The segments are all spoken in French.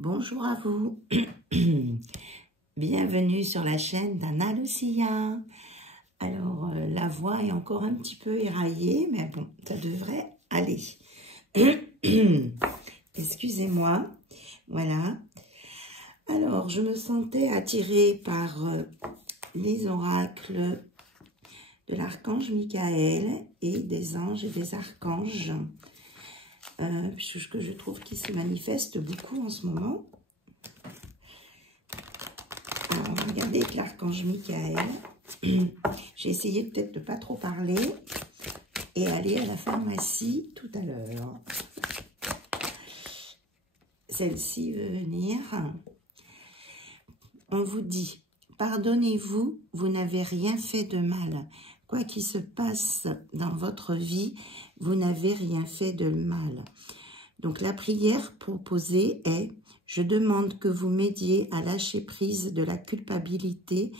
Bonjour à vous, bienvenue sur la chaîne d'Anna Lucia. Alors la voix est encore un petit peu éraillée, mais bon, ça devrait aller. Excusez-moi, voilà. Alors je me sentais attirée par les oracles de l'archange Michael et des anges et des archanges. Que je trouve qu'il se manifeste beaucoup en ce moment. Alors, regardez avec l'archange Michael. J'ai essayé peut-être de ne pas trop parler et aller à la pharmacie tout à l'heure. Celle-ci veut venir. On vous dit, pardonnez-vous, vous n'avez rien fait de mal. Quoi qu'il se passe dans votre vie, vous n'avez rien fait de mal. Donc la prière proposée est, je demande que vous m'aidiez à lâcher prise de la culpabilité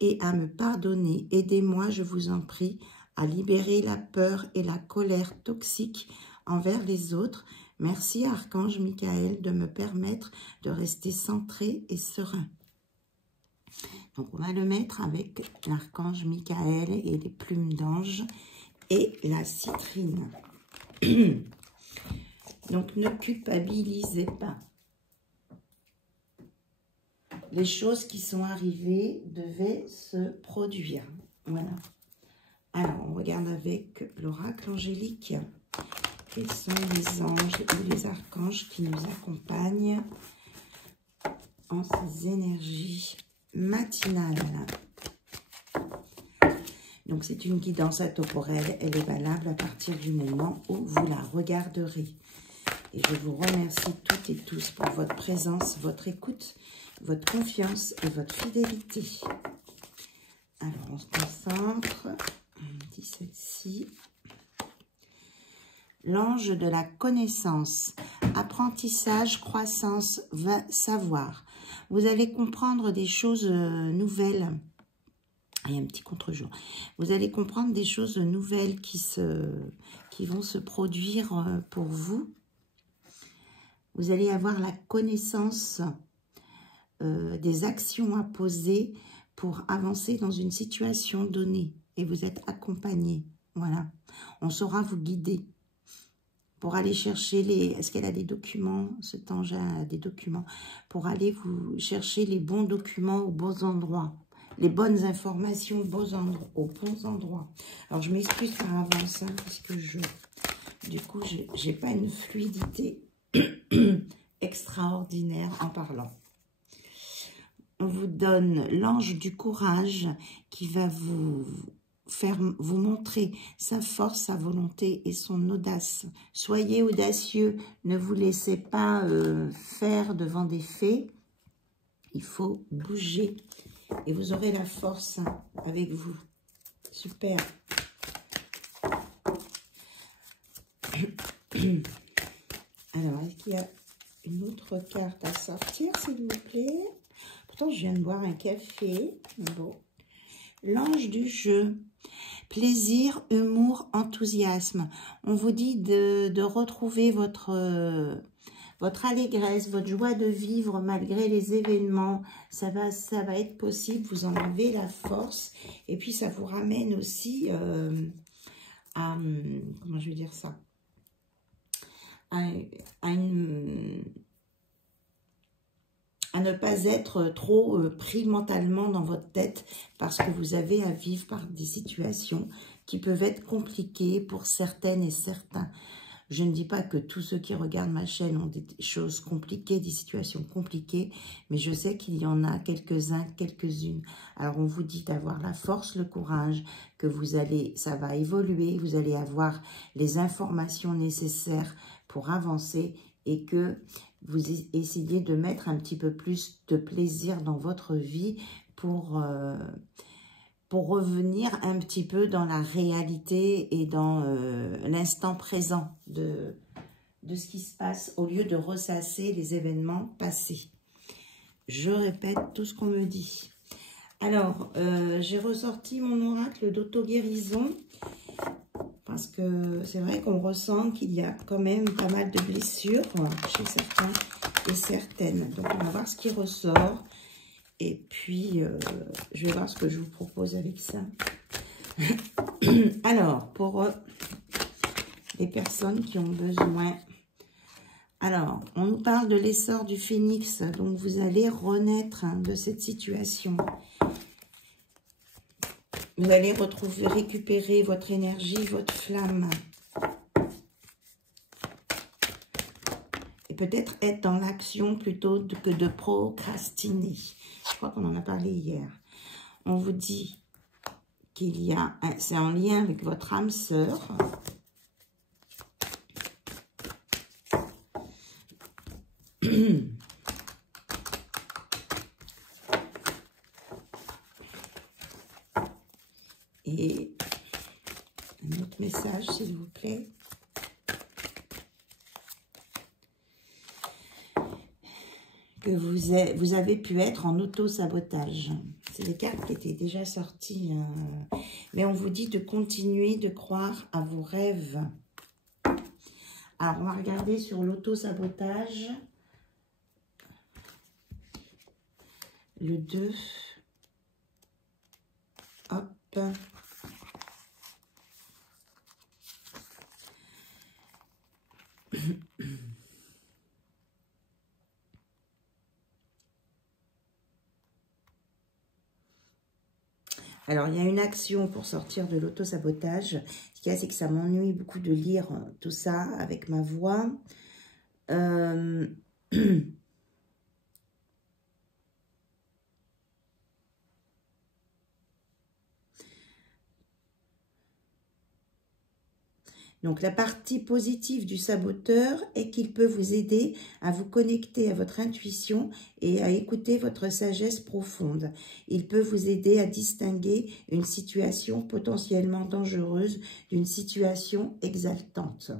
et à me pardonner. Aidez-moi, je vous en prie, à libérer la peur et la colère toxique envers les autres. Merci Archange Michael de me permettre de rester centré et serein. Donc, on va le mettre avec l'archange Michael et les plumes d'ange et la citrine. Donc, ne culpabilisez pas. Les choses qui sont arrivées devaient se produire. Voilà. Alors, on regarde avec l'oracle angélique. Quels sont les anges ou les archanges qui nous accompagnent en ces énergies matinale. Donc c'est une guidance intemporelle, elle est valable à partir du moment où vous la regarderez. Et je vous remercie toutes et tous pour votre présence, votre écoute, votre confiance et votre fidélité. Alors on se concentre, on dit celle-ci. L'ange de la connaissance, apprentissage, croissance, savoir. Vous allez comprendre des choses nouvelles. Il y a un petit contre-jour. Vous allez comprendre des choses nouvelles qui vont se produire pour vous. Vous allez avoir la connaissance des actions à poser pour avancer dans une situation donnée. Et vous êtes accompagné. Voilà. On saura vous guider. Pour aller chercher les... Est-ce qu'elle a des documents? Cet engin a des documents. Pour aller vous chercher les bons documents aux bons endroits. Les bonnes informations aux bons endroits. Alors, je m'excuse par avance, hein, parce que du coup, j'ai pas une fluidité extraordinaire en parlant. On vous donne l'ange du courage qui va vous montrer sa force, sa volonté et son audace. Soyez audacieux, ne vous laissez pas faire devant des faits. Il faut bouger et vous aurez la force avec vous. Super. Alors, est-ce qu'il y a une autre carte à sortir, s'il vous plaît? Pourtant, je viens de boire un café. Bon. L'ange du jeu. Plaisir, humour, enthousiasme. On vous dit de retrouver votre allégresse, votre joie de vivre malgré les événements. Ça va être possible, vous en avez la force. Et puis, ça vous ramène aussi à... Comment je vais dire ça? À ne pas être trop pris mentalement dans votre tête parce que vous avez à vivre par des situations qui peuvent être compliquées pour certaines et certains. Je ne dis pas que tous ceux qui regardent ma chaîne ont des choses compliquées, des situations compliquées, mais je sais qu'il y en a quelques-uns, quelques-unes. Alors on vous dit d'avoir la force, le courage, que ça va évoluer, vous allez avoir les informations nécessaires pour avancer et que vous essayez de mettre un petit peu plus de plaisir dans votre vie pour revenir un petit peu dans la réalité et dans l'instant présent de ce qui se passe au lieu de ressasser les événements passés. Je répète tout ce qu'on me dit. Alors, j'ai ressorti mon oracle d'auto-guérison parce que c'est vrai qu'on ressent qu'il y a quand même pas mal de blessures chez certains et certaine. Donc, on va voir ce qui ressort. Et puis, je vais voir ce que je vous propose avec ça. Alors, pour les personnes qui ont besoin... Alors, on nous parle de l'essor du phénix. Donc, vous allez renaître de cette situation. Vous allez retrouver, récupérer votre énergie, votre flamme. Et peut-être être dans l'action plutôt que de procrastiner. Je crois qu'on en a parlé hier. On vous dit qu'il y a... C'est en lien avec votre âme sœur. Et un autre message, s'il vous plaît. Que vous avez pu être en auto-sabotage. C'est des cartes qui étaient déjà sorties. Mais on vous dit de continuer de croire à vos rêves. Alors, on va regarder sur l'auto-sabotage. Le 2. Hop. Alors, il y a une action pour sortir de l'auto-sabotage. Ce qu'il y a, c'est que ça m'ennuie beaucoup de lire tout ça avec ma voix. Donc, la partie positive du saboteur est qu'il peut vous aider à vous connecter à votre intuition et à écouter votre sagesse profonde. Il peut vous aider à distinguer une situation potentiellement dangereuse d'une situation exaltante.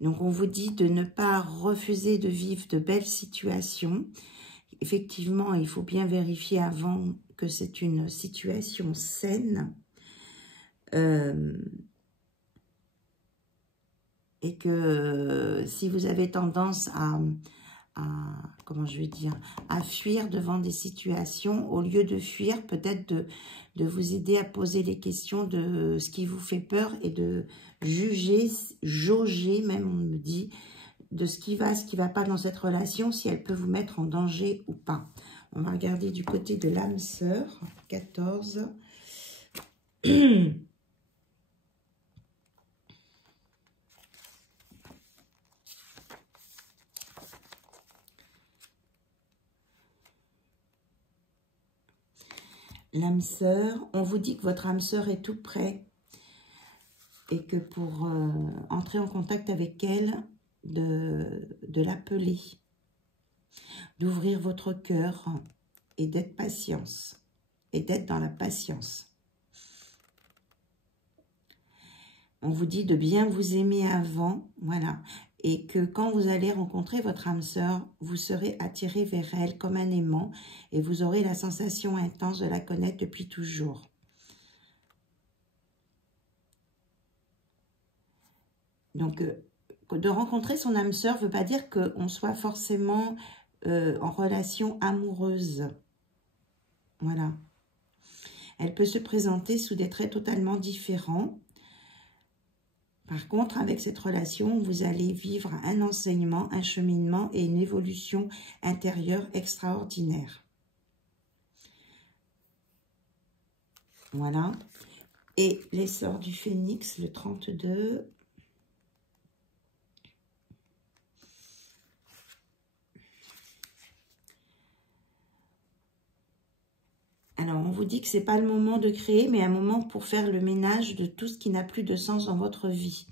Donc, on vous dit de ne pas refuser de vivre de belles situations. Effectivement, il faut bien vérifier avant que c'est une situation saine et que si vous avez tendance comment je vais dire, à fuir devant des situations, au lieu de fuir, peut-être de vous aider à poser les questions de ce qui vous fait peur et de juger, jauger même, on me dit, de ce qui va pas dans cette relation, si elle peut vous mettre en danger ou pas. On va regarder du côté de l'âme sœur, 14. L'âme sœur, on vous dit que votre âme sœur est tout près et que pour entrer en contact avec elle, de l'appeler, d'ouvrir votre cœur et d'être patience, et d'être dans la patience. On vous dit de bien vous aimer avant, voilà, et que quand vous allez rencontrer votre âme sœur, vous serez attiré vers elle comme un aimant et vous aurez la sensation intense de la connaître depuis toujours. Donc, de rencontrer son âme sœur ne veut pas dire qu'on soit forcément en relation amoureuse. Voilà. Elle peut se présenter sous des traits totalement différents. Par contre, avec cette relation, vous allez vivre un enseignement, un cheminement et une évolution intérieure extraordinaire. Voilà. Et l'essor du phénix, le 32. Alors, on vous dit que ce n'est pas le moment de créer, mais un moment pour faire le ménage de tout ce qui n'a plus de sens dans votre vie.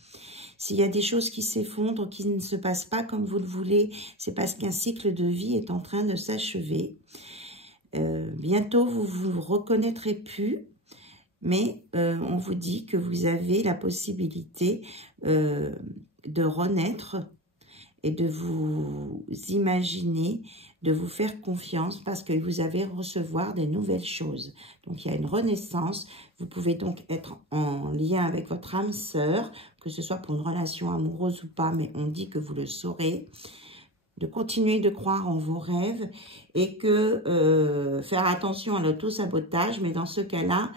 S'il y a des choses qui s'effondrent, qui ne se passent pas comme vous le voulez, c'est parce qu'un cycle de vie est en train de s'achever. Bientôt, vous ne vous reconnaîtrez plus, mais on vous dit que vous avez la possibilité de renaître et de vous imaginer de vous faire confiance parce que vous allez recevoir des nouvelles choses. Donc, il y a une renaissance. Vous pouvez donc être en lien avec votre âme sœur, que ce soit pour une relation amoureuse ou pas, mais on dit que vous le saurez. De continuer de croire en vos rêves et que faire attention à l'auto-sabotage, mais dans ce cas-là,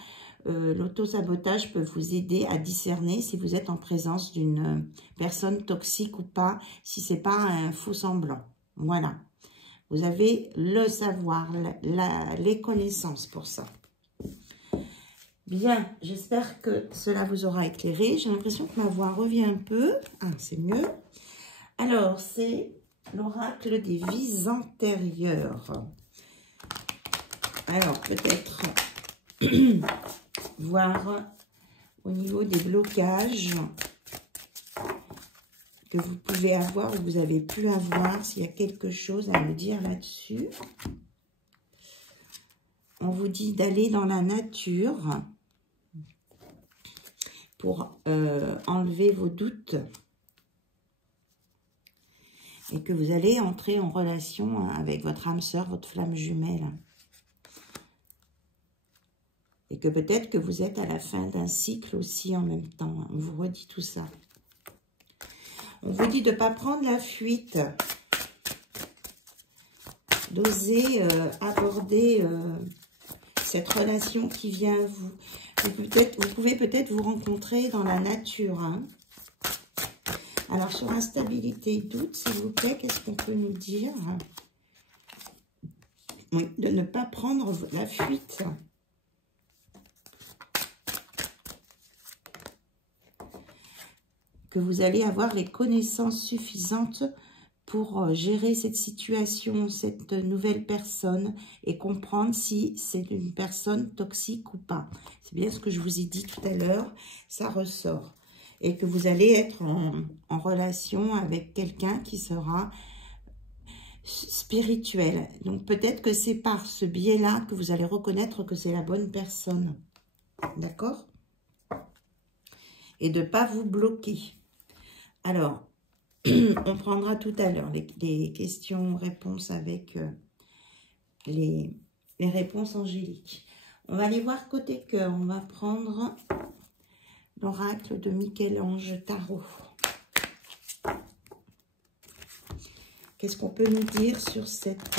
l'auto-sabotage peut vous aider à discerner si vous êtes en présence d'une personne toxique ou pas, si c'est pas un faux semblant. Voilà. Vous avez le savoir, les connaissances pour ça. Bien, j'espère que cela vous aura éclairé. J'ai l'impression que ma voix revient un peu. Ah, c'est mieux. Alors, c'est l'oracle des vies antérieures. Alors, peut-être voir au niveau des blocages que vous pouvez avoir ou vous avez pu avoir, s'il y a quelque chose à me dire là-dessus. On vous dit d'aller dans la nature pour enlever vos doutes et que vous allez entrer en relation avec votre âme sœur, votre flamme jumelle. Et que peut-être que vous êtes à la fin d'un cycle aussi en même temps. On vous redit tout ça. On vous dit de ne pas prendre la fuite. D'oser aborder cette relation qui vient à vous. Vous pouvez peut-être vous rencontrer dans la nature. Hein. Alors, sur instabilité et doute, s'il vous plaît, qu'est-ce qu'on peut nous dire? Oui, de ne pas prendre la fuite. Que vous allez avoir les connaissances suffisantes pour gérer cette situation, cette nouvelle personne et comprendre si c'est une personne toxique ou pas. C'est bien ce que je vous ai dit tout à l'heure, ça ressort. Et que vous allez être en relation avec quelqu'un qui sera spirituel. Donc peut-être que c'est par ce biais-là que vous allez reconnaître que c'est la bonne personne. D'accord? Et de ne pas vous bloquer. Alors, on prendra tout à l'heure les questions-réponses avec les réponses angéliques. On va aller voir côté cœur. On va prendre l'oracle de Michel-Ange Tarot. Qu'est-ce qu'on peut nous dire sur cette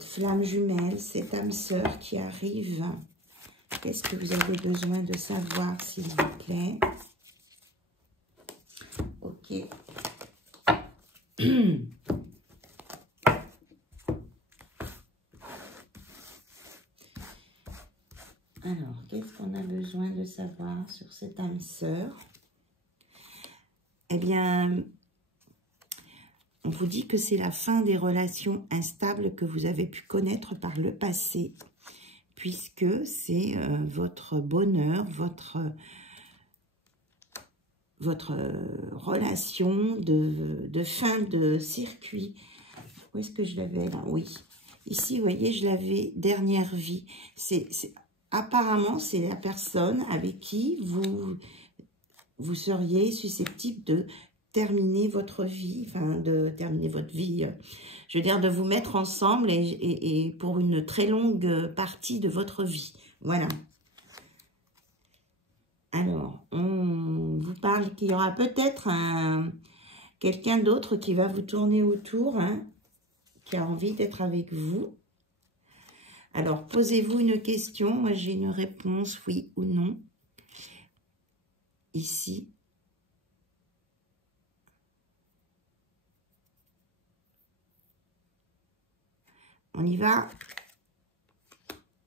flamme jumelle, cette âme sœur qui arrive? Qu'est-ce que vous avez besoin de savoir, s'il vous plaît? Ok. Alors, qu'est-ce qu'on a besoin de savoir sur cette âme sœur? Eh bien, on vous dit que c'est la fin des relations instables que vous avez pu connaître par le passé, puisque c'est votre bonheur, votre relation de fin de circuit. Où est-ce que je l'avais là? Oui. Ici, vous voyez, je l'avais dernière vie. Apparemment, c'est la personne avec qui vous seriez susceptible de terminer votre vie, enfin de terminer votre vie, je veux dire de vous mettre ensemble et pour une très longue partie de votre vie. Voilà. Alors, on vous parle qu'il y aura peut-être quelqu'un d'autre qui va vous tourner autour, hein, qui a envie d'être avec vous. Alors, posez-vous une question. Moi, j'ai une réponse, oui ou non. Ici. On y va.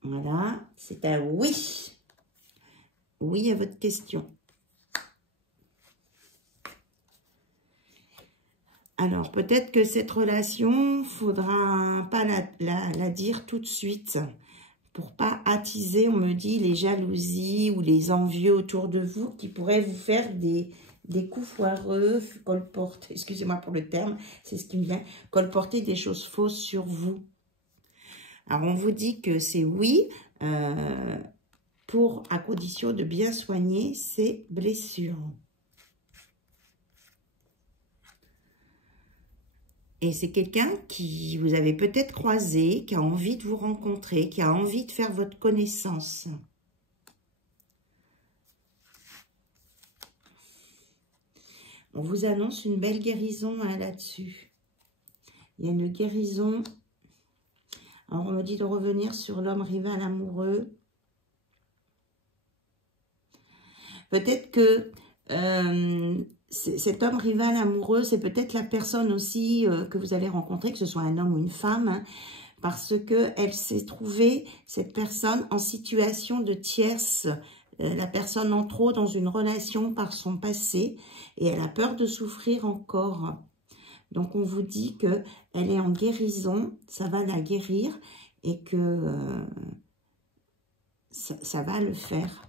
Voilà, c'est un oui. Oui à votre question. Alors, peut-être que cette relation, faudra pas la dire tout de suite pour pas attiser, on me dit, les jalousies ou les envieux autour de vous qui pourraient vous faire des coups foireux, colporter, excusez-moi pour le terme, c'est ce qui me vient, colporter des choses fausses sur vous. Alors, on vous dit que c'est oui, à condition de bien soigner ces blessures. Et c'est quelqu'un qui vous avez peut-être croisé, qui a envie de vous rencontrer, qui a envie de faire votre connaissance. On vous annonce une belle guérison là-dessus. Il y a une guérison. Alors, on me dit de revenir sur l'homme rival amoureux. Peut-être que cet homme rival amoureux, c'est peut-être la personne aussi que vous allez rencontrer, que ce soit un homme ou une femme, hein, parce qu'elle s'est trouvée, cette personne, en situation de tierce, la personne en trop dans une relation par son passé, et elle a peur de souffrir encore. Donc, on vous dit qu'elle est en guérison, ça va la guérir, et que ça va le faire.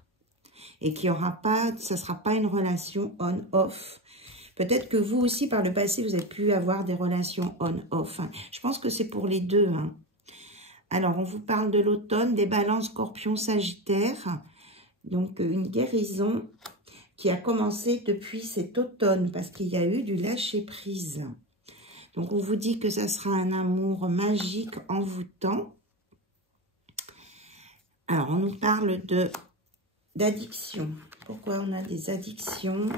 Et qu'il y aura pas, ça ne sera pas une relation on-off. Peut-être que vous aussi, par le passé, vous avez pu avoir des relations on-off. Hein. Je pense que c'est pour les deux. Hein. Alors, on vous parle de l'automne, des balances Scorpion, Sagittaire. Donc, une guérison qui a commencé depuis cet automne, parce qu'il y a eu du lâcher-prise. Donc, on vous dit que ça sera un amour magique, envoûtant. Alors, on nous parle d'addiction. Pourquoi on a des addictions?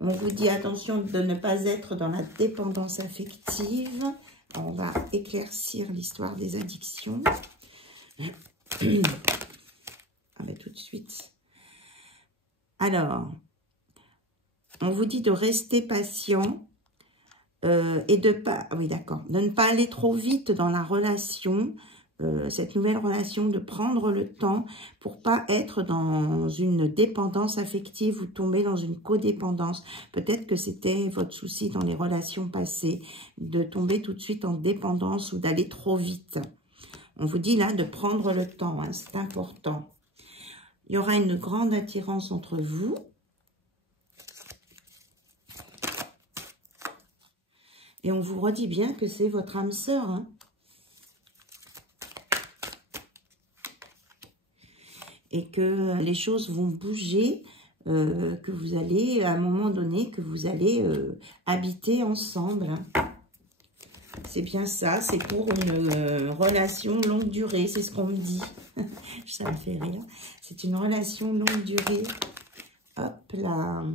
On vous dit attention de ne pas être dans la dépendance affective. On va éclaircir l'histoire des addictions. Ah ben tout de suite. Alors, on vous dit de rester patient et de pas, oui d'accord, de ne pas aller trop vite dans la relation. Cette nouvelle relation, de prendre le temps pour pas être dans une dépendance affective ou tomber dans une codépendance. Peut-être que c'était votre souci dans les relations passées, de tomber tout de suite en dépendance ou d'aller trop vite. On vous dit là de prendre le temps, hein, c'est important. Il y aura une grande attirance entre vous. Et on vous redit bien que c'est votre âme sœur, hein. Et que les choses vont bouger, que vous allez, à un moment donné, que vous allez habiter ensemble. C'est bien ça, c'est pour une relation longue durée, c'est ce qu'on me dit. Ça me fait rire. C'est une relation longue durée. Hop là.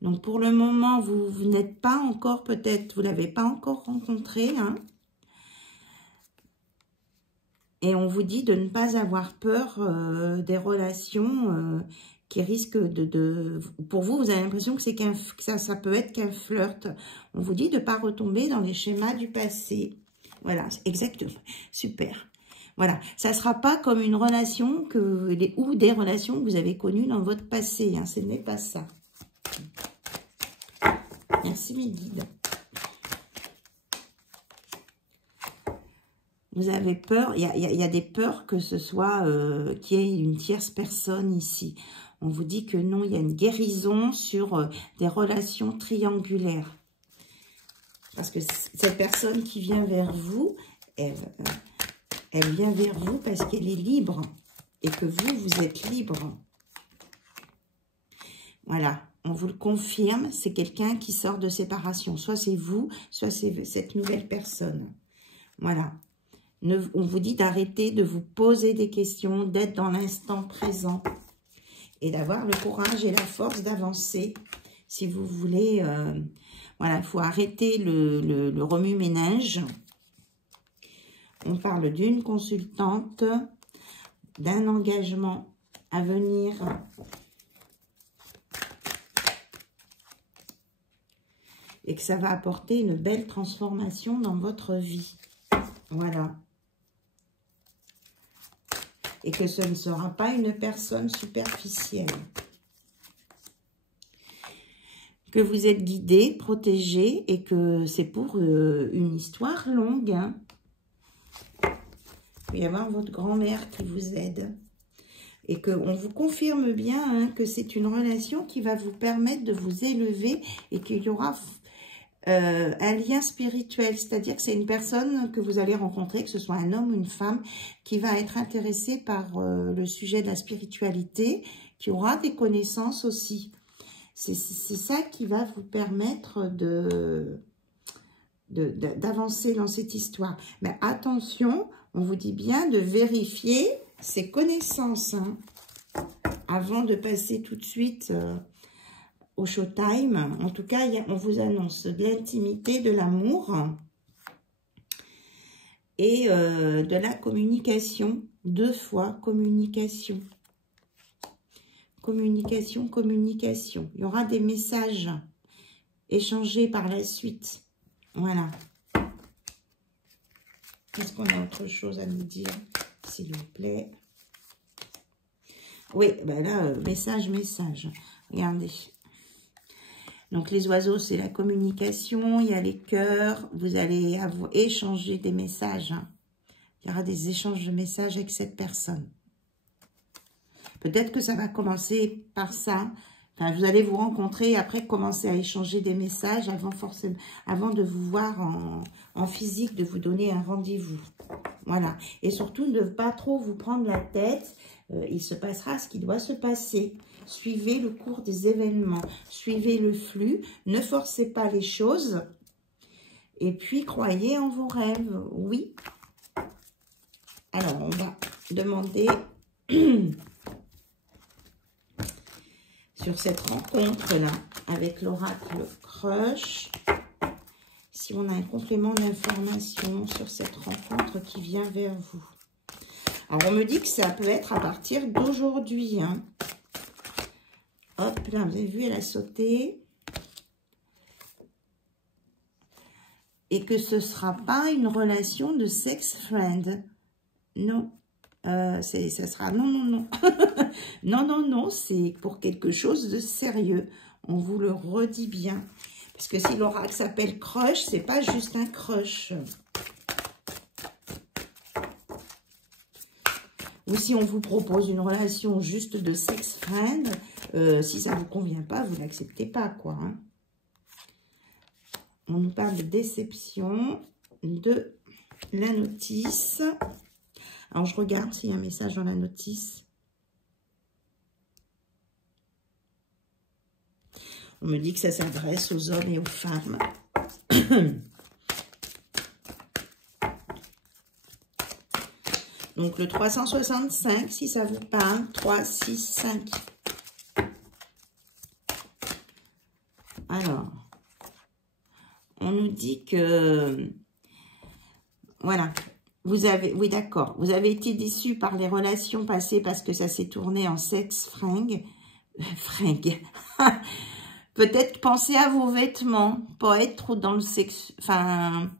Donc pour le moment, vous n'êtes pas encore, peut-être, vous ne l'avez pas encore rencontré, hein. Et on vous dit de ne pas avoir peur des relations qui risquent de... Pour vous, vous avez l'impression que, ça peut être qu'un flirt. On vous dit de ne pas retomber dans les schémas du passé. Voilà, exactement. Super. Voilà, ça ne sera pas comme une relation ou des relations que vous avez connues dans votre passé. Hein. Ce n'est pas ça. Merci mes guides. Vous avez peur, il y a des peurs que ce soit qu'il y ait une tierce personne ici. On vous dit que non, il y a une guérison sur des relations triangulaires. Parce que cette personne qui vient vers vous, elle vient vers vous parce qu'elle est libre. Et que vous êtes libre. Voilà, on vous le confirme, c'est quelqu'un qui sort de séparation. Soit c'est vous, soit c'est cette nouvelle personne. Voilà. On vous dit d'arrêter de vous poser des questions, d'être dans l'instant présent et d'avoir le courage et la force d'avancer. Si vous voulez, voilà, il faut arrêter le remue-ménage. On parle d'une consultante, d'un engagement à venir. Et que ça va apporter une belle transformation dans votre vie. Voilà. Et que ce ne sera pas une personne superficielle. Que vous êtes guidé, protégé et que c'est pour une histoire longue. Hein. Il peut y avoir votre grand-mère qui vous aide. Et qu'on vous confirme bien hein, que c'est une relation qui va vous permettre de vous élever et qu'il y aura un lien spirituel. C'est-à-dire que c'est une personne que vous allez rencontrer, que ce soit un homme ou une femme, qui va être intéressé par le sujet de la spiritualité, qui aura des connaissances aussi. C'est ça qui va vous permettre d'avancer dans cette histoire. Mais attention, on vous dit bien de vérifier ses connaissances, hein, avant de passer tout de suite au showtime. En tout cas, on vous annonce de l'intimité, de l'amour et de la communication. 2 fois communication. Communication, communication. Il y aura des messages échangés par la suite. Voilà. Est-ce qu'on a autre chose à nous dire, s'il vous plaît? Oui, ben là, message. Regardez. Donc, les oiseaux, c'est la communication. Il y a les cœurs. Vous allez échanger des messages. Hein. Il y aura des échanges de messages avec cette personne. Peut-être que ça va commencer par ça. Enfin, vous allez vous rencontrer et après commencer à échanger des messages avant de vous voir en physique, de vous donner un rendez-vous. Voilà. Et surtout, ne pas trop vous prendre la tête. Il se passera ce qui doit se passer. Suivez le cours des événements. Suivez le flux. Ne forcez pas les choses. Et puis, croyez en vos rêves. Oui. Alors, on va demander... sur cette rencontre-là, avec l'oracle Crush, si on a un complément d'information sur cette rencontre qui vient vers vous. Alors, on me dit que ça peut être à partir d'aujourd'hui. Hein. Hop, là, vous avez vu, elle a sauté. Et que ce ne sera pas une relation de sex friend. Non. Ça sera non. non, c'est pour quelque chose de sérieux. On vous le redit bien. Parce que si l'oracle s'appelle crush, c'est pas juste un crush. Ou si on vous propose une relation juste de sex friend, si ça ne vous convient pas, vous n'acceptez pas, quoi. Hein. On nous parle de déception, de la notice. Alors, je regarde s'il y a un message dans la notice. On me dit que ça s'adresse aux hommes et aux femmes. Donc, le 365, si ça vous parle, 3, 6, 5. Alors, on nous dit que... Voilà. Vous avez, oui, d'accord. Vous avez été déçu par les relations passées parce que ça s'est tourné en sexe fringue. Fringue. Peut-être pensez à vos vêtements. Pas être trop dans le sexe. Enfin,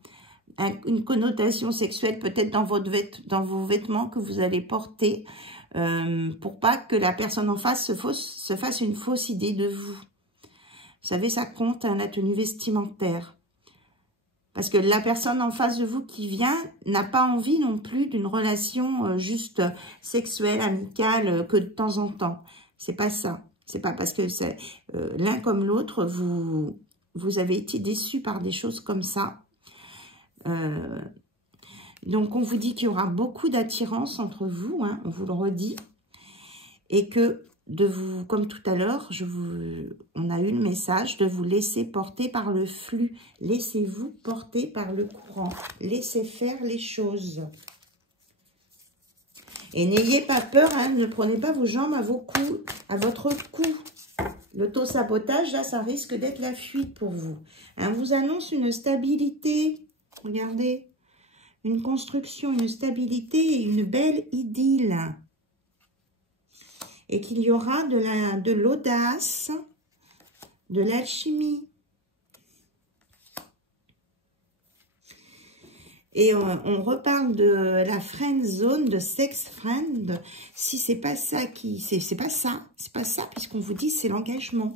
une connotation sexuelle peut-être dans vos vêtements que vous allez porter. Pour pas que la personne en face se fasse une fausse idée de vous. Vous savez, ça compte, hein, la tenue vestimentaire. Parce que la personne en face de vous qui vient n'a pas envie non plus d'une relation juste sexuelle, amicale, que de temps en temps. C'est pas ça. C'est pas parce que l'un comme l'autre, vous avez été déçus par des choses comme ça. Donc, on vous dit qu'il y aura beaucoup d'attirance entre vous, hein, on vous le redit. Et que, comme tout à l'heure, on a eu le message de vous laisser porter par le flux. Laissez-vous porter par le courant. Laissez faire les choses. Et n'ayez pas peur, hein, ne prenez pas vos jambes à votre cou. L'auto-sabotage, là, ça risque d'être la fuite pour vous. Hein, vous annonce une stabilité. Regardez. Une construction, une stabilité et une belle idylle. Et qu'il y aura de l'audace, de l'alchimie. Et on reparle de la friend zone, de sex friend. Si c'est pas ça c'est pas ça, puisqu'on vous dit c'est l'engagement.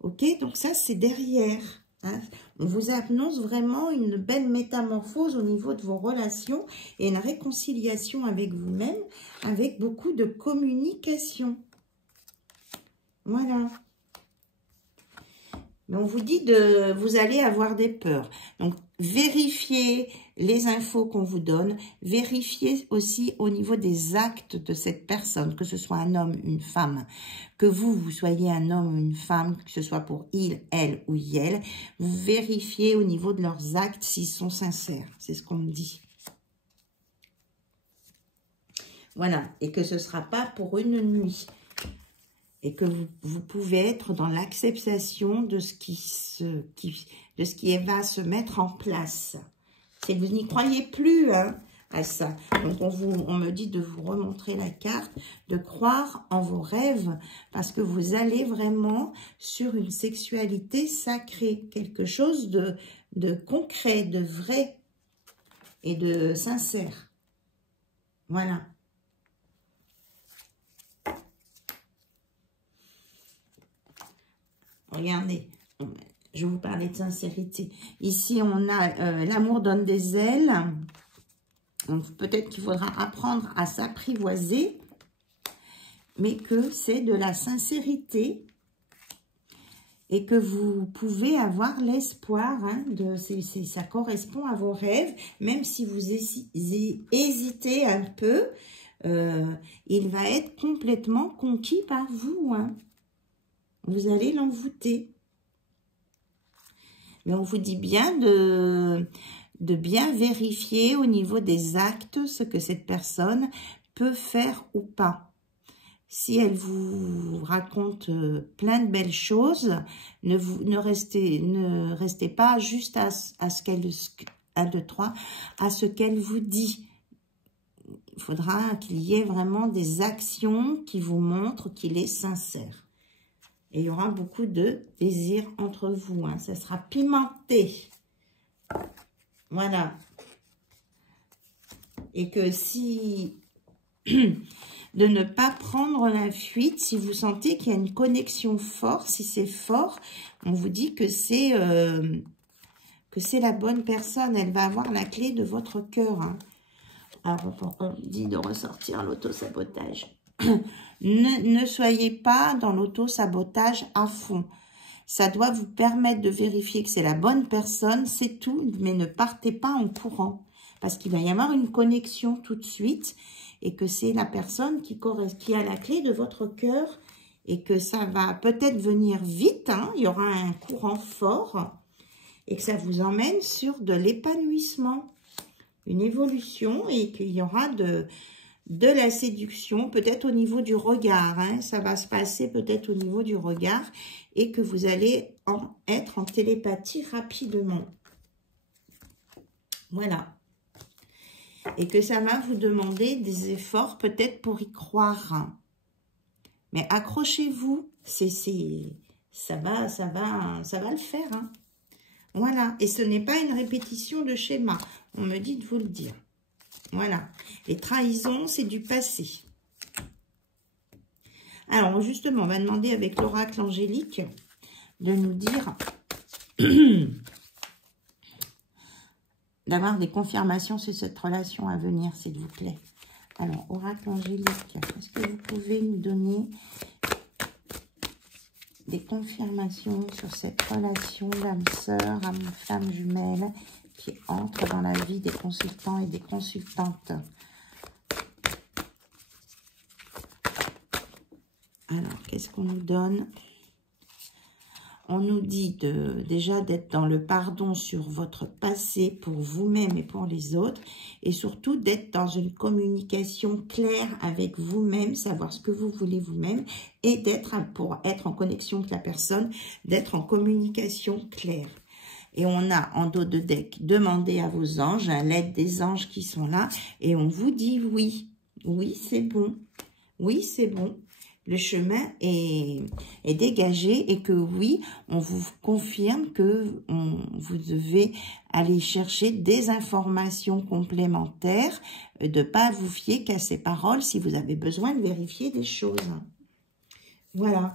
Ok, donc ça c'est derrière. Hein. On vous annonce vraiment une belle métamorphose au niveau de vos relations et une réconciliation avec vous-même, avec beaucoup de communication. Voilà. Mais on vous dit vous allez avoir des peurs. Donc, vérifiez les infos qu'on vous donne. Vérifiez aussi au niveau des actes de cette personne, que ce soit un homme, une femme, que vous soyez un homme ou une femme, que ce soit pour il, elle ou elle. Vous vérifiez au niveau de leurs actes s'ils sont sincères. C'est ce qu'on me dit. Voilà. Et que ce ne sera pas pour une nuit. Et que vous pouvez être dans l'acceptation de ce qui va se mettre en place. C'est que vous n'y croyez plus hein, à ça. Donc, on me dit de vous remontrer la carte, de croire en vos rêves, parce que vous allez vraiment sur une sexualité sacrée, quelque chose de concret, de vrai et de sincère. Voilà. Regardez, je vous parlais de sincérité. Ici, on a l'amour donne des ailes. Donc, peut-être qu'il faudra apprendre à s'apprivoiser, mais que c'est de la sincérité et que vous pouvez avoir l'espoir. Hein, ça correspond à vos rêves, même si vous hésitez un peu, il va être complètement conquis par vous. Hein. Vous allez l'envoûter. Mais on vous dit bien de bien vérifier au niveau des actes ce que cette personne peut faire ou pas. Si elle vous raconte plein de belles choses, ne restez pas juste à ce qu'elle à ce qu'elle vous dit. Il faudra qu'il y ait vraiment des actions qui vous montrent qu'il est sincère. Et il y aura beaucoup de désir entre vous. Hein. Ça sera pimenté. Voilà. Et que si... de ne pas prendre la fuite, si vous sentez qu'il y a une connexion forte, si c'est fort, on vous dit que c'est la bonne personne. Elle va avoir la clé de votre cœur. Hein. Alors, on dit de ressortir l'auto-sabotage. Ne soyez pas dans l'auto-sabotage à fond. Ça doit vous permettre de vérifier que c'est la bonne personne, c'est tout, mais ne partez pas en courant. Parce qu'il va y avoir une connexion tout de suite et que c'est la personne qui a la clé de votre cœur et que ça va peut-être venir vite, hein, il y aura un courant fort et que ça vous emmène sur de l'épanouissement, une évolution et qu'il y aura de la séduction, peut-être au niveau du regard. Hein, ça va se passer peut-être au niveau du regard et que vous allez être en télépathie rapidement. Voilà. Et que ça va vous demander des efforts peut-être pour y croire. Mais accrochez-vous. Ça va le faire. Hein. Voilà. Et ce n'est pas une répétition de schéma. On me dit de vous le dire. Voilà. Les trahisons, c'est du passé. Alors, justement, on va demander avec l'oracle angélique de nous dire... d'avoir des confirmations sur cette relation à venir, s'il vous plaît. Alors, oracle angélique, est-ce que vous pouvez nous donner des confirmations sur cette relation d'âme-sœur, âme-flamme jumelle qui entre dans la vie des consultants et des consultantes? Alors, qu'est-ce qu'on nous donne? On nous dit déjà d'être dans le pardon sur votre passé pour vous-même et pour les autres. Et surtout d'être dans une communication claire avec vous-même, savoir ce que vous voulez vous-même. Et pour être en connexion avec la personne, d'être en communication claire. Et on a en dos de deck, demandez à vos anges, à l'aide des anges qui sont là. Et on vous dit oui. Oui, c'est bon. Oui, c'est bon. Le chemin est dégagé et que oui, on vous confirme que vous devez aller chercher des informations complémentaires, de ne pas vous fier qu'à ces paroles si vous avez besoin de vérifier des choses. Voilà.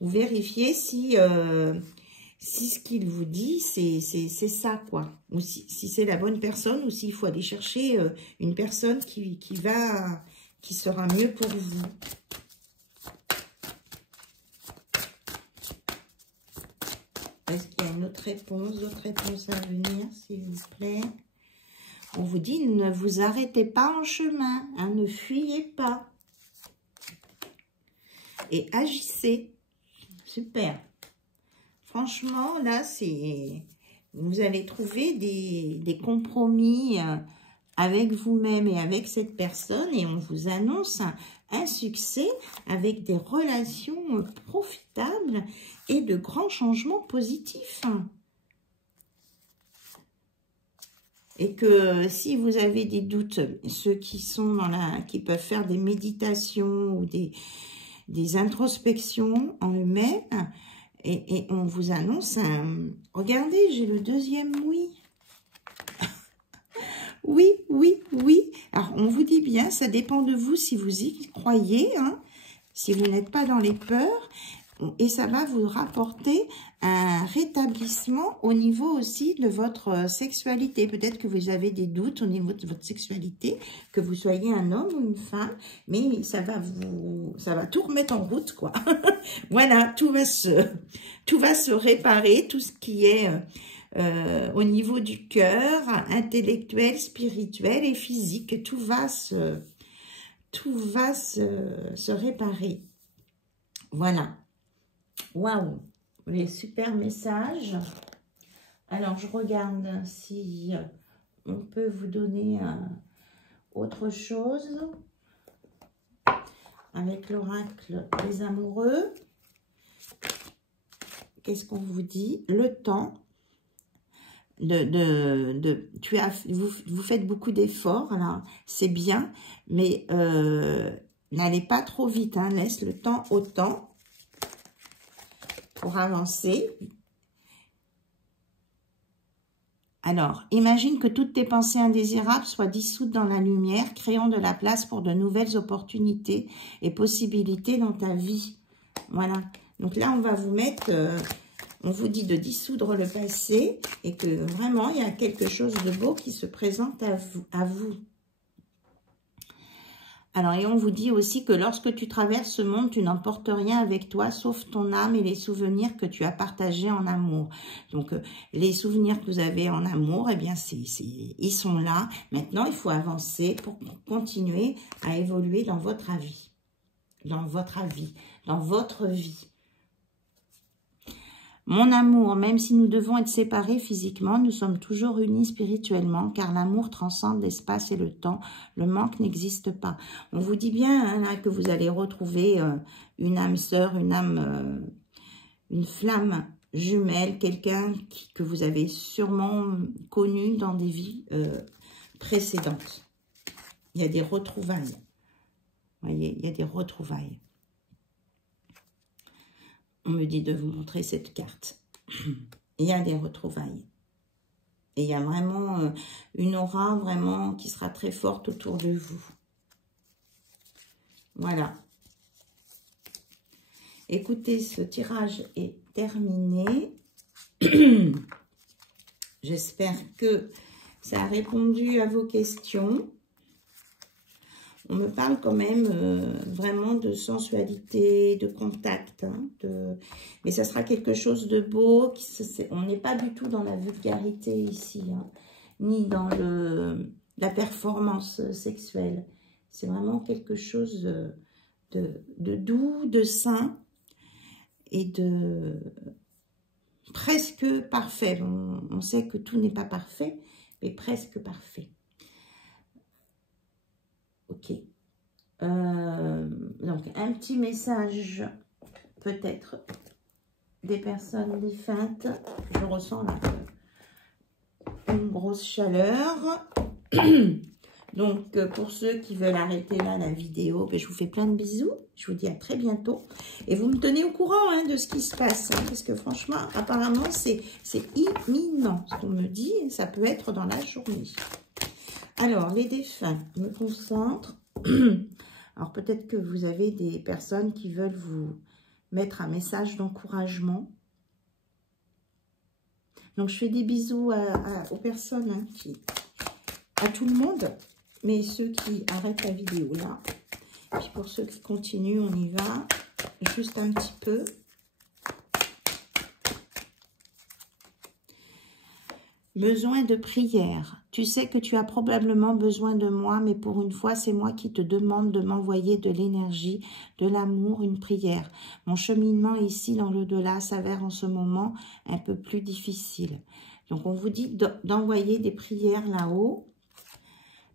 Vous vérifiez si ce qu'il vous dit, c'est ça, quoi. Ou si c'est la bonne personne ou s'il faut aller chercher une personne qui sera mieux pour vous. Est-ce qu'il y a une autre réponse à venir, s'il vous plaît? On vous dit, ne vous arrêtez pas en chemin, hein, ne fuyez pas. Et agissez. Super. Franchement, là, c'est... Vous allez trouver des compromis avec vous-même et avec cette personne. Et on vous annonce un succès avec des relations profitables et de grands changements positifs. Et que si vous avez des doutes, ceux qui sont qui peuvent faire des méditations ou des introspections en eux-mêmes, et on vous annonce un... Regardez, j'ai le deuxième oui. Oui, oui, oui. Alors, on vous dit bien, ça dépend de vous si vous y croyez, hein, si vous n'êtes pas dans les peurs. Et ça va vous rapporter un rétablissement au niveau aussi de votre sexualité. Peut-être que vous avez des doutes au niveau de votre sexualité, que vous soyez un homme ou une femme, mais ça va tout remettre en route, quoi. Voilà, tout va se réparer, tout ce qui est au niveau du cœur, intellectuel, spirituel et physique. Tout va se réparer. Voilà. Waouh, les super messages. Alors, je regarde si on peut vous donner autre chose avec l'oracle des amoureux. Qu'est-ce qu'on vous dit? Le temps. Vous faites beaucoup d'efforts, alors c'est bien, mais n'allez pas trop vite, hein, laisse le temps au temps pour avancer. Alors, imagine que toutes tes pensées indésirables soient dissoutes dans la lumière, créant de la place pour de nouvelles opportunités et possibilités dans ta vie. Voilà. Donc là, on va vous mettre... on vous dit de dissoudre le passé et que vraiment, il y a quelque chose de beau qui se présente à vous. Alors, et on vous dit aussi que lorsque tu traverses ce monde, tu n'emportes rien avec toi, sauf ton âme et les souvenirs que tu as partagés en amour. Donc, les souvenirs que vous avez en amour, eh bien, ils sont là. Maintenant, il faut avancer pour continuer à évoluer dans votre avis. Dans votre vie. Mon amour, même si nous devons être séparés physiquement, nous sommes toujours unis spirituellement, car l'amour transcende l'espace et le temps. Le manque n'existe pas. On vous dit bien hein, là, que vous allez retrouver une âme sœur, une flamme jumelle, quelqu'un que vous avez sûrement connu dans des vies précédentes. Il y a des retrouvailles. Vous voyez, il y a des retrouvailles. On me dit de vous montrer cette carte. Il y a des retrouvailles. Et il y a vraiment une aura vraiment qui sera très forte autour de vous. Voilà. Écoutez, ce tirage est terminé. J'espère que ça a répondu à vos questions. On me parle quand même vraiment de sensualité, de contact. Hein, mais ça sera quelque chose de beau. On n'est pas du tout dans la vulgarité ici, hein, ni dans la performance sexuelle. C'est vraiment quelque chose de doux, de sain et de presque parfait. On sait que tout n'est pas parfait, mais presque parfait. Ok. Donc, un petit message, peut-être, des personnes défuntes. Je ressens là une grosse chaleur. Donc, pour ceux qui veulent arrêter là la vidéo, ben, je vous fais plein de bisous. Je vous dis à très bientôt. Et vous me tenez au courant hein, de ce qui se passe. Hein, parce que franchement, apparemment, c'est imminent. Ce qu'on me dit, ça peut être dans la journée. Alors, les défunts, je me concentre. Alors, peut-être que vous avez des personnes qui veulent vous mettre un message d'encouragement. Donc, je fais des bisous aux personnes, hein, à tout le monde, mais ceux qui arrêtent la vidéo là. Et puis, pour ceux qui continuent, on y va. Juste un petit peu. Besoin de prière. Tu sais que tu as probablement besoin de moi, mais pour une fois, c'est moi qui te demande de m'envoyer de l'énergie, de l'amour, une prière. Mon cheminement ici dans l'au-delà s'avère en ce moment un peu plus difficile. Donc, on vous dit d'envoyer des prières là-haut.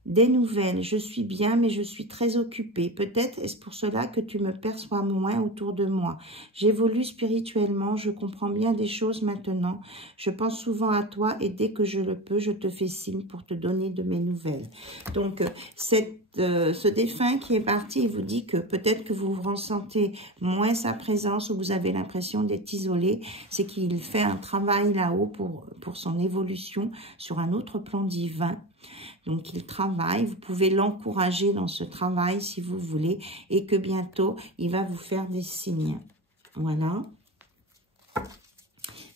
Des nouvelles, je suis bien, mais je suis très occupée. Peut-être est-ce pour cela que tu me perçois moins autour de moi. J'évolue spirituellement, je comprends bien des choses maintenant. Je pense souvent à toi et dès que je le peux, je te fais signe pour te donner de mes nouvelles. Donc, ce défunt qui est parti, il vous dit que peut-être que vous ressentez moins sa présence ou vous avez l'impression d'être isolé. C'est qu'il fait un travail là-haut pour son évolution sur un autre plan divin. Donc, il travaille, vous pouvez l'encourager dans ce travail si vous voulez et que bientôt, il va vous faire des signes. Voilà.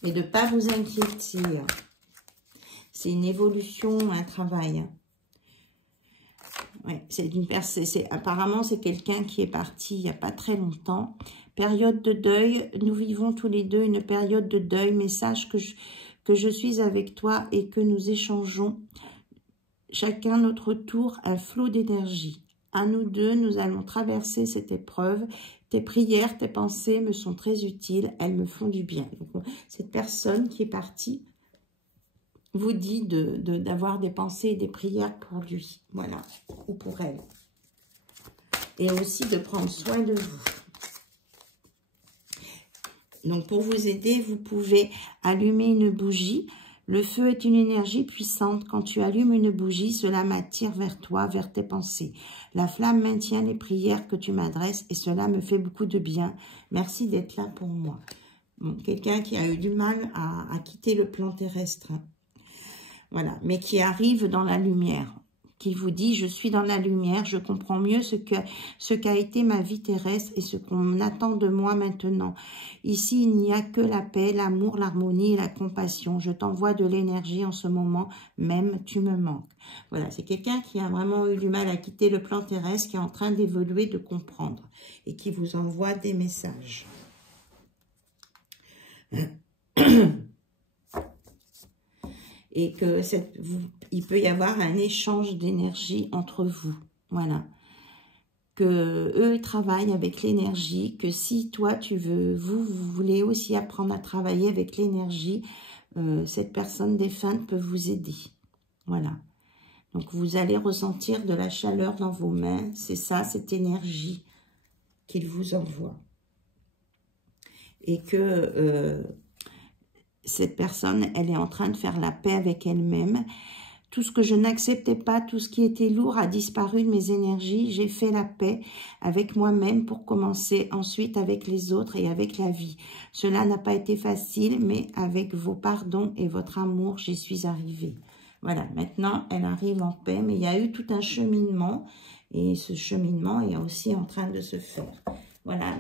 Mais de ne pas vous inquiéter. C'est une évolution, un travail. Ouais, apparemment, c'est quelqu'un qui est parti il n'y a pas très longtemps. Période de deuil, nous vivons tous les deux une période de deuil, mais sache que je suis avec toi et que nous échangeons chacun notre tour un flot d'énergie. À nous deux, nous allons traverser cette épreuve. Tes prières, tes pensées me sont très utiles. Elles me font du bien. Donc, cette personne qui est partie vous dit d'avoir des pensées et des prières pour lui. Voilà. Ou pour elle. Et aussi de prendre soin de vous. Donc, pour vous aider, vous pouvez allumer une bougie. Le feu est une énergie puissante. Quand tu allumes une bougie, cela m'attire vers toi, vers tes pensées. La flamme maintient les prières que tu m'adresses et cela me fait beaucoup de bien. Merci d'être là pour moi. Bon, quelqu'un qui a eu du mal à quitter le plan terrestre. Voilà, mais qui arrive dans la lumière. Qui vous dit, je suis dans la lumière, je comprends mieux ce qu'a été ma vie terrestre et ce qu'on attend de moi maintenant. Ici, il n'y a que la paix, l'amour, l'harmonie et la compassion. Je t'envoie de l'énergie en ce moment, même tu me manques. Voilà, c'est quelqu'un qui a vraiment eu du mal à quitter le plan terrestre, qui est en train d'évoluer, de comprendre et qui vous envoie des messages. Et que il peut y avoir un échange d'énergie entre vous. Voilà. Que eux ils travaillent avec l'énergie, que si toi vous voulez aussi apprendre à travailler avec l'énergie, cette personne défunte peut vous aider. Voilà. Donc vous allez ressentir de la chaleur dans vos mains. C'est ça, cette énergie qu'il vous envoie. Et que cette personne, elle est en train de faire la paix avec elle-même. Tout ce que je n'acceptais pas, tout ce qui était lourd a disparu de mes énergies. J'ai fait la paix avec moi-même pour commencer, ensuite avec les autres et avec la vie. Cela n'a pas été facile, mais avec vos pardons et votre amour, j'y suis arrivée. Voilà, maintenant, elle arrive en paix, mais il y a eu tout un cheminement, et ce cheminement est aussi en train de se faire. Voilà.